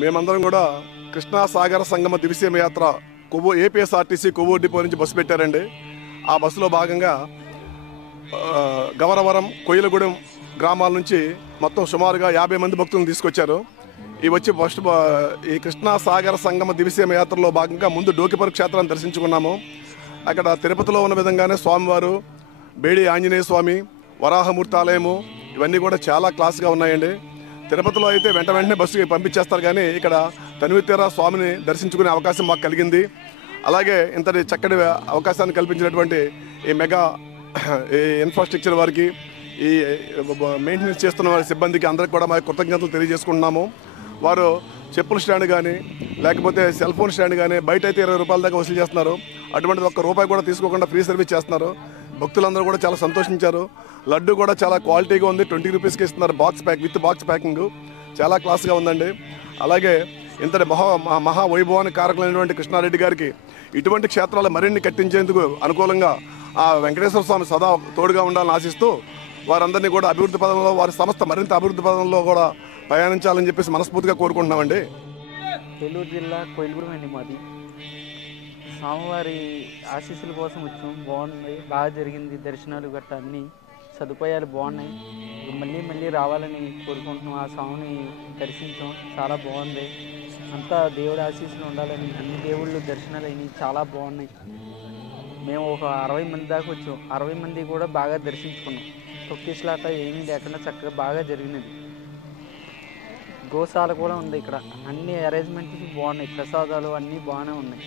మేమందరం కూడా కృష్ణా సాగర సంగమ దివిసీమ యాత్ర ఏపీఎస్ఆర్టీసీ కొవ్వూరు డిపో నుంచి బస్సు పెట్టారండి. ఆ బస్సులో భాగంగా గవరవరం, కొయ్యలగూడెం గ్రామాల నుంచి మొత్తం సుమారుగా 50 మంది భక్తులను తీసుకొచ్చారు. ఈ వచ్చి ఫస్ట్ ఈ కృష్ణా సాగర సంగమ దివిసీమ యాత్రలో భాగంగా ముందు డోకిపర్రు క్షేత్రాన్ని దర్శించుకున్నాము. అక్కడ తిరుపతిలో ఉన్న విధంగానే స్వామివారు, బేడి ఆంజనేయ స్వామి, వరాహమూర్తి ఆలయము ఇవన్నీ కూడా చాలా క్లాస్గా ఉన్నాయండి. తిరుపతిలో అయితే వెంటనే బస్సుకి పంపించేస్తారు, కానీ ఇక్కడ తనివితీరా స్వామిని దర్శించుకునే అవకాశం మాకు కలిగింది. అలాగే ఇంతటి చక్కటి అవకాశాన్ని కల్పించినటువంటి ఈ మెగా ఇన్ఫ్రాస్ట్రక్చర్ వారికి, ఈ మెయింటెనెన్స్ చేస్తున్న వారి సిబ్బందికి అందరికీ కూడా మా కృతజ్ఞతలు తెలియజేసుకుంటున్నాము. వారు చెప్పుల స్టాండ్ కానీ లేకపోతే సెల్ ఫోన్ స్టాండ్ కానీ బయట అయితే 20 రూపాయల దాకా వసూలు చేస్తున్నారు. అటువంటిది ₹1 కూడా తీసుకోకుండా ఫ్రీ సర్వీస్ చేస్తున్నారు. భక్తులందరూ కూడా చాలా సంతోషించారు. లడ్డు కూడా చాలా క్వాలిటీగా ఉంది. 20 రూపీస్కి ఇస్తున్నారు. బాక్స్ ప్యాకింగ్ చాలా క్లాస్గా ఉందండి. అలాగే ఇంతటి మహా వైభవానికి కారకులైనటువంటి కృష్ణారెడ్డి గారికి ఇటువంటి క్షేత్రాలు మరిన్ని కట్టించేందుకు అనుకూలంగా ఆ వెంకటేశ్వర స్వామి సదా తోడుగా ఉండాలని ఆశిస్తూ వారందరినీ కూడా అభివృద్ధి పదంలో, వారి సంస్థ మరింత అభివృద్ధి పదంలో కూడా ప్రయాణించాలని చెప్పేసి మనస్ఫూర్తిగా కోరుకుంటున్నామండి. ఏలూరు జిల్లా కొయ్యలగూడెం అండి మాది. స్వామివారి ఆశీస్సుల కోసం వచ్చాం. బాగుంది, బాగా జరిగింది. దర్శనాలు గట్రా అన్నీ సదుపాయాలు బాగున్నాయి. మళ్ళీ రావాలని కోరుకుంటున్నాం. ఆ స్వామిని దర్శించాం, చాలా బాగుంది. అంతా దేవుడి ఆశీస్సులు ఉండాలని అన్ని దేవుళ్ళు దర్శనాలు అయినాయి, చాలా బాగున్నాయి. మేము ఒక 60 మంది దాకా వచ్చాం. 60 మంది కూడా బాగా దర్శించుకున్నాం. తొక్కిసలాట ఏమీ లేకుండా చక్కగా బాగా జరిగినది. గోశాల కూడా ఉంది ఇక్కడ. అన్ని అరేంజ్మెంట్స్ బాగున్నాయి. ప్రసాదాలు అన్నీ బాగానే ఉన్నాయి.